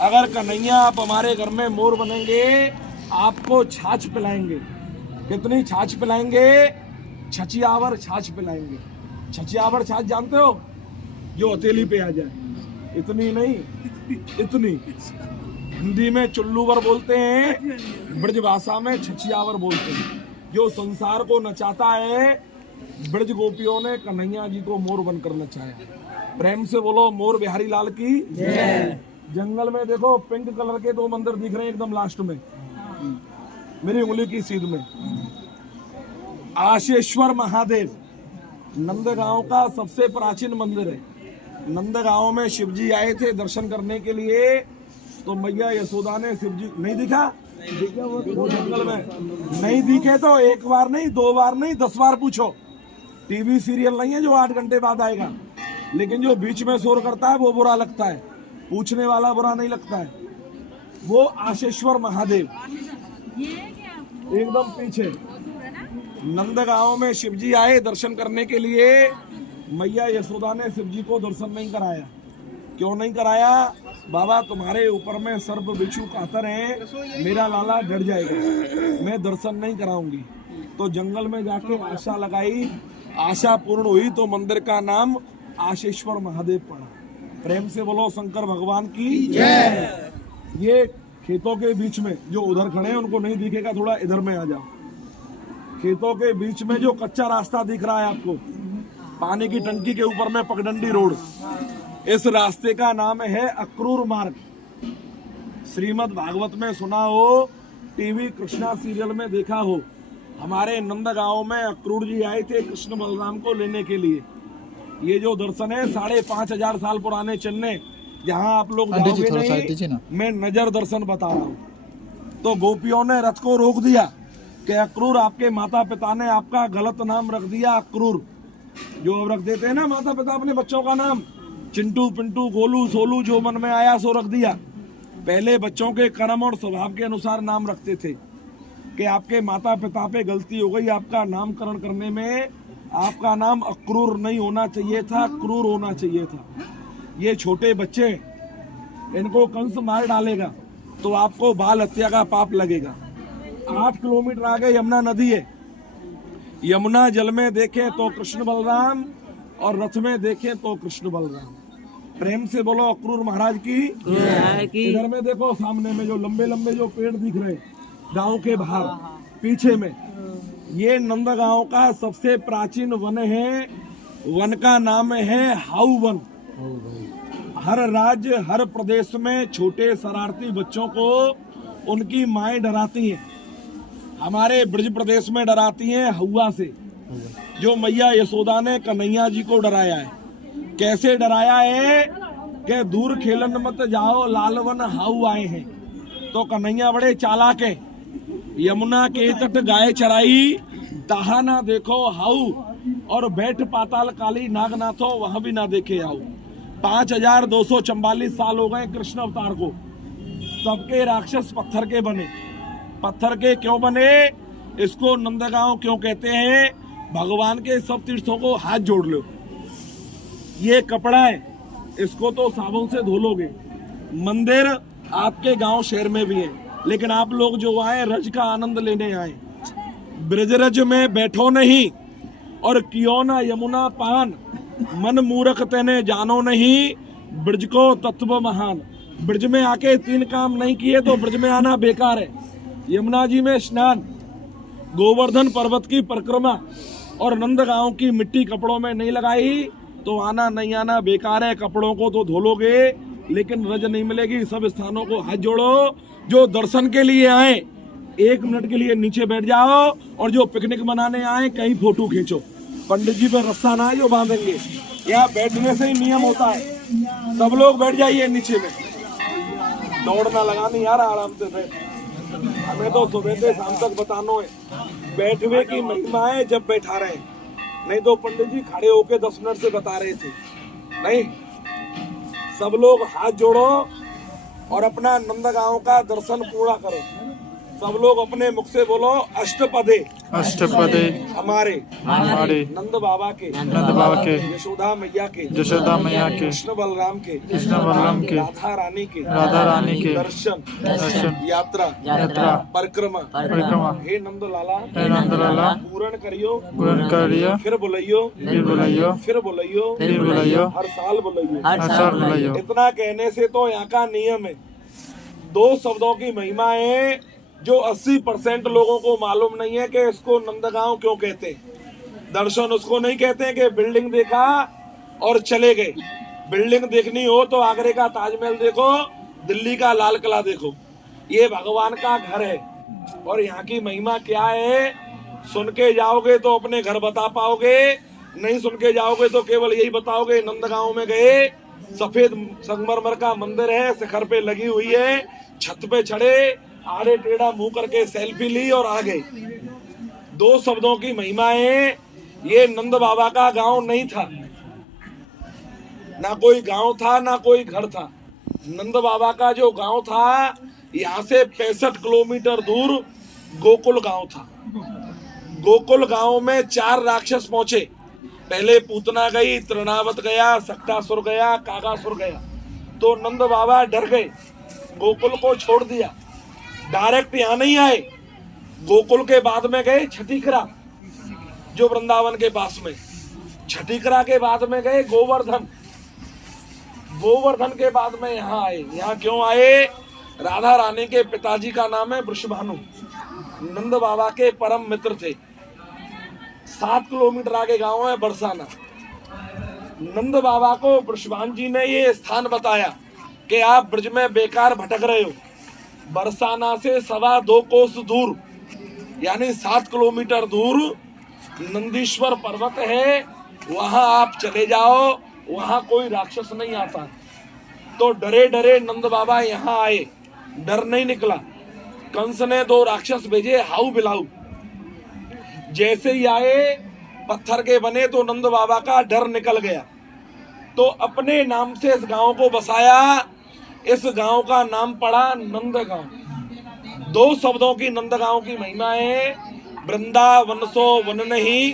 अगर कन्हैया आप हमारे घर में मोर बनेंगे, आपको छाछ पिलाएंगे। कितनी छाछ पिलाएंगे? छछियावर छाछ पिलाएंगे। छछियावर छाछ जानते हो? जो हथेली पे आ जाए। इतनी नहीं, इतनी। हिंदी में चुल्लूवर बोलते हैं, ब्रज भाषा में छछियावर बोलते हैं। जो संसार को नचाता है, ब्रज गोपियों ने कन्हैया जी को मोर बनकर नचाया। प्रेम से बोलो मोर बिहारी लाल की जय। जंगल में देखो पिंक कलर के 2 मंदिर दिख रहे हैं एकदम लास्ट में, मेरी उंगली की सीध में। आशेश्वर महादेव नंदगांव का सबसे प्राचीन मंदिर है। नंदगांव में शिवजी आए थे दर्शन करने के लिए, तो मैया यशोदा ने शिवजी नहीं दिखा, वो जंगल में नहीं दिखे तो 1 बार नहीं, 2 बार नहीं, 10 बार पूछो। टीवी सीरियल नहीं है जो 8 घंटे बाद आएगा, लेकिन जो बीच में शोर करता है वो बुरा लगता है, पूछने वाला बुरा नहीं लगता है। वो आशेश्वर महादेव एकदम पीछे। नंदगांव में शिवजी आए दर्शन करने के लिए, मैया यशोदा ने शिवजी को दर्शन नहीं कराया। क्यों नहीं कराया? बाबा तुम्हारे ऊपर में सर्प बिच्छू कातर है, मेरा लाला डर जाएगा, मैं दर्शन नहीं कराऊंगी। तो जंगल में जाके आशा लगाई, आशा पूर्ण हुई तो मंदिर का नाम आशेश्वर महादेव पड़ा। प्रेम से बोलो शंकर भगवान की जय। ये खेतों के बीच में जो उधर खड़े हैं उनको नहीं दिखेगा, थोड़ा इधर में आ जाओ। खेतों के बीच में जो कच्चा रास्ता दिख रहा है आपको, पानी की टंकी के ऊपर में पगडंडी रोड, इस रास्ते का नाम है अक्रूर मार्ग। श्रीमद् भागवत में सुना हो, टीवी कृष्णा सीरियल में देखा हो। हमारे नंदगांव में अक्रूर जी आए थे कृष्ण बलराम को लेने के लिए। ये जो दर्शन है 5,500 साल पुराने चलने, जहाँ आप लोग जाओगे नहीं, मैं नजर दर्शन बता रहा हूँ। तो गोपियों ने रथ को रोक दिया कि अक्रूर, आपके माता पिता ने आपका गलत नाम रख दिया अक्रूर। जो रख देते हैं ना माता पिता अपने बच्चों का नाम, चिंटू पिंटू गोलू सोलू, जो मन में आया सो रख दिया। पहले बच्चों के कर्म और स्वभाव के अनुसार नाम रखते थे कि आपके माता पिता पे गलती हो गई, आपका नामकरण करने में आपका नाम अक्रूर नहीं होना चाहिए था, क्रूर होना चाहिए था। ये छोटे बच्चे, इनको कंस मार डालेगा तो आपको बाल हत्या का पाप लगेगा। 8 किलोमीटर आगे यमुना नदी है, यमुना जल में देखें तो कृष्ण बलराम और रथ में देखें तो कृष्ण बलराम। प्रेम से बोलो अक्रूर महाराज की। इधर में देखो सामने में जो लंबे लंबे जो पेड़ दिख रहे गांव के बाहर पीछे में, ये नंदगांव का सबसे प्राचीन वन है। वन का नाम है हाउ वन। हर राज्य हर प्रदेश में छोटे शरारती बच्चों को उनकी माएं डराती हैं। हमारे ब्रज प्रदेश में डराती हैं हौवा से, जो मैया यशोदा ने कन्हैया जी को डराया है। कैसे डराया है कि दूर खेलन मत जाओ, लालवन हाउ आए हैं। तो कन्हैया बड़े चालाक है, यमुना के तट गाय चराई, ताहा ना देखो हाउ, और बैठ पाताल काली नागनाथो, वहां भी ना देखे आओ। 5,244 साल हो गए कृष्ण अवतार को, सबके राक्षस पत्थर के बने। पत्थर के क्यों बने? इसको नंदगांव क्यों कहते हैं? भगवान के सब तीर्थों को हाथ जोड़ लो। ये कपड़ा है, इसको तो साबुन से धो लोगे। मंदिर आपके गांव शहर में भी है, लेकिन आप लोग जो आए रज का आनंद लेने आए। ब्रजरज में बैठो नहीं और कियो ना यमुना पान, मन मूर्ख तेने जानो नहीं, ब्रज को तत्व महान। ब्रज में आके 3 काम नहीं किए तो ब्रज में आना बेकार है। यमुना जी में स्नान, गोवर्धन पर्वत की परिक्रमा और नंदगांव की मिट्टी कपड़ों में नहीं लगाई तो आना नहीं आना बेकार है। कपड़ों को तो धो लोगे लेकिन रज नहीं मिलेगी। सब स्थानों को हाथ जोड़ो। जो दर्शन के लिए आए 1 मिनट के लिए नीचे बैठ जाओ, और जो पिकनिक मनाने आए कहीं फोटो खींचो। पंडित जी पे रस्सा ना है जो बांधेंगे, यहाँ बैठने से ही नियम होता है। सब लोग बैठ जाइए नीचे में, दौड़ना लगानी यार, आराम से बैठ। हमें तो सुबह से शाम तक बताना है बैठवे की महिमा है जब बैठा रहे, नहीं तो पंडित जी खड़े होके 10 मिनट से बता रहे थे। नहीं, सब लोग हाथ जोड़ो और अपना नंदगांव का दर्शन पूरा करो। सब लोग अपने मुख से बोलो, अष्टपदे अष्टपदे हमारे हमारे नंद बाबा के, नंद बाबा के, यशोदा मैया के, यशोदा मैया के, कृष्ण बलराम के, कृष्ण बलराम के, राधा रानी के, राधा रानी के दर्शन यात्रा परिक्रमा परिक्रमा हे नंद लाला हे नंद लाला पूर्ण करियो, पूर्ण करियो, फिर बुलाइयो, फिर बुलाइयो, फिर बुलाइयो, फिर बुलाइयो, हर साल बुलाइयो। हर साल बुलाइयो। इतना कहने से तो यहाँ का नियम है। 2 शब्दों की महिमा है जो 80% लोगों को मालूम नहीं है कि इसको नंदगांव क्यों कहते हैं। दर्शन उसको नहीं कहते कि बिल्डिंग देखा और चले गए। बिल्डिंग देखनी हो तो आगरे का ताजमहल देखो, दिल्ली का लाल किला देखो, ये भगवान का घर है। और यहाँ की महिमा क्या है, सुन के जाओगे तो अपने घर बता पाओगे, नहीं सुन के जाओगे तो केवल यही बताओगे नंदगांव में गए। सफेद संगमरमर का मंदिर है, शिखर पे लगी हुई है, छत पे चढ़े, आड़े टेढ़ा मुंह करके सेल्फी ली और आ गए। 2 शब्दों की महिमा है। ये नंद बाबा का गांव नहीं था, ना कोई गांव था ना कोई घर था। नंद बाबा का जो गांव था, यहाँ से 65 किलोमीटर दूर गोकुल गांव था। गोकुल गांव में 4 राक्षस पहुंचे। पहले पूतना गई, तृणावत गया, सक्टासुर गया, कागासुर गया। तो नंद बाबा डर गए, गोकुल को छोड़ दिया, डायरेक्ट यहाँ नहीं आए। गोकुल के बाद में गए छठीकरा, जो वृंदावन के पास में। छठीकरा के बाद में गए गोवर्धन, गोवर्धन के बाद में यहाँ आए। यहाँ क्यों आए? राधा रानी के पिताजी का नाम है वृषभानु, नंद बाबा के परम मित्र थे। 7 किलोमीटर आगे गांव है बरसाना। नंद बाबा को वृषभान जी ने ये स्थान बताया कि आप ब्रज में बेकार भटक रहे हो। बरसाना से 2.25 कोस दूर, यानी 7 किलोमीटर दूर नंदीश्वर पर्वत है, वहां आप चले जाओ, वहां कोई राक्षस नहीं आता। तो डरे डरे नंद बाबा यहाँ आए, डर नहीं निकला। कंस ने 2 राक्षस भेजे, हाउ बिलाऊ। जैसे ही आए, पत्थर के बने, तो नंद बाबा का डर निकल गया। तो अपने नाम से इस गांव को बसाया। इस गांव का नाम पड़ा नंदगांव। 2 शब्दों की नंदगांव की महिमा है। वृंदावन सो वन नहीं,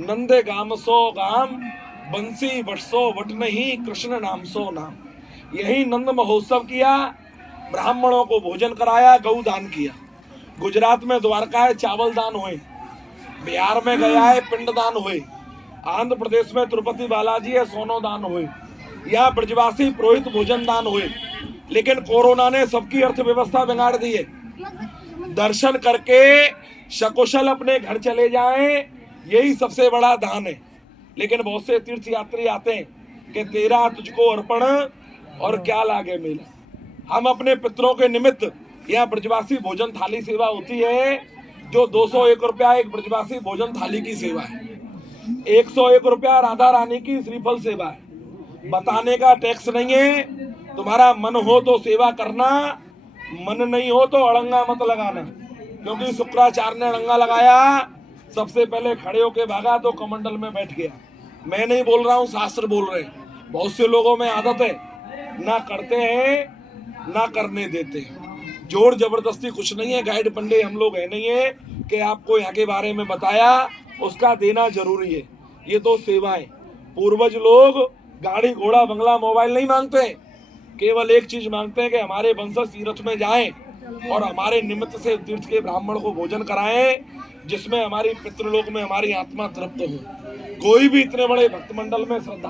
नंद गाम सो गाम, बंसी वट सो वट नहीं, कृष्ण नाम सो नाम। यही नंद महोत्सव किया, ब्राह्मणों को भोजन कराया, गौ दान किया। गुजरात में द्वारका है, चावल दान हुए। बिहार में गया है, पिंड दान हुए। आंध्र प्रदेश में तिरुपति बालाजी है, सोनो दान हुए। यहाँ ब्रजवासी पुरोहित भोजन दान हुए। लेकिन कोरोना ने सबकी अर्थव्यवस्था बिगाड़ दी है। दर्शन करके सकुशल अपने घर चले जाएं, यही सबसे बड़ा दान है। लेकिन बहुत से तीर्थ यात्री आते हैं कि तेरा तुझको अर्पण और क्या लागे मेला। हम अपने पितरों के निमित्त यहाँ ब्रजवासी भोजन थाली सेवा होती है, जो 201 रुपया एक ब्रजवासी भोजन थाली की सेवा है। 101 रुपया राधा रानी की श्रीफल सेवा है। बताने का टैक्स नहीं है। तुम्हारा मन हो तो सेवा करना, मन नहीं हो तो अड़ंगा मत लगाना। क्योंकि शुक्राचार्य ने अड़ंगा लगाया, सबसे पहले खड़े होके भागा तो कमंडल में बैठ गया। मैं नहीं बोल रहा हूँ, शास्त्र बोल रहे हैं। बहुत से लोगों में आदत है, ना करते हैं ना करने देते हैं। जोर जबरदस्ती कुछ नहीं है। गाइड पंडे हम लोग है नहीं है कि आपको यहाँ के बारे में बताया, उसका देना जरूरी है। ये तो सेवाएं। पूर्वज लोग गाड़ी घोड़ा बंगला मोबाइल नहीं मांगते, केवल एक चीज मांगते हैं कि हमारे वंशज तीर्थ में जाएं और हमारे निमित्त से तीर्थ के ब्राह्मण को भोजन कराएं, जिसमें हमारी पितृलोक में हमारी आत्मा तृप्त हो। कोई भी इतने बड़े भक्त मंडल में श्रद्धा